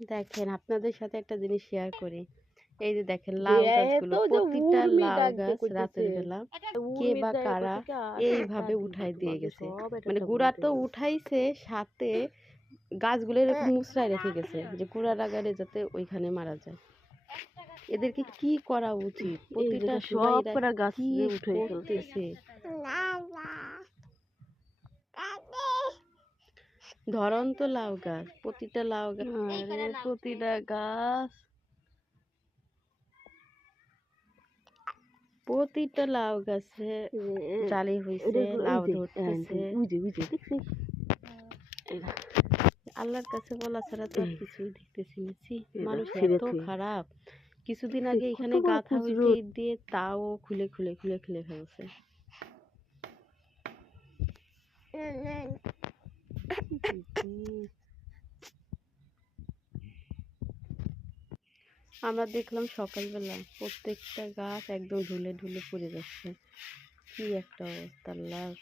দেখেন আপনাদের সাথে একটা জিনিস শেয়ার করি। এই যে দেখেন লাউ গাছগুলো, প্রতিটা লাউ গাছ রাতের বেলা কে বা কারা এইভাবে উঠাই দিয়ে গেছে। মানে গুড়া তো উঠাইছে, সাথে গাছগুলো এরকম মুচড়ায় রেখে গেছে যে গুড়া লাগালে যাতে ওইখানে মারা যায়। এদেরকে কি করা উচিত? প্রতিটা সময় এরা গাছ কি করতেছে? ধরন্ত লাউ গাছ, প্রতিটা লাউ গাছ, প্রতিটা গাছ, প্রতিটা লাউ গাছে জালি হয়েছে, লাউ ধরতেছে। আল্লাহর কাছে বলা ছাড়া তো আর কিছুই দেখতেছি না। মানুষ এত খারাপ। কিছুদিন আগে এখানে গাঁথা হয়েছে ইট দিয়ে, তাও খুলে খুলে খুলে খুলে ফেলছে। আমরা দেখলাম সকালবেলা প্রত্যেকটা গাছ একদম ঢুলে ঢুলে পড়ে যাচ্ছে। কি একটা অবস্থা! লাভ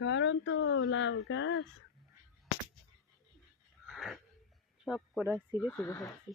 ধরন্ত লাউ গাছ সব করা ছিঁড়ে ছিঁড়ে খাচ্ছি।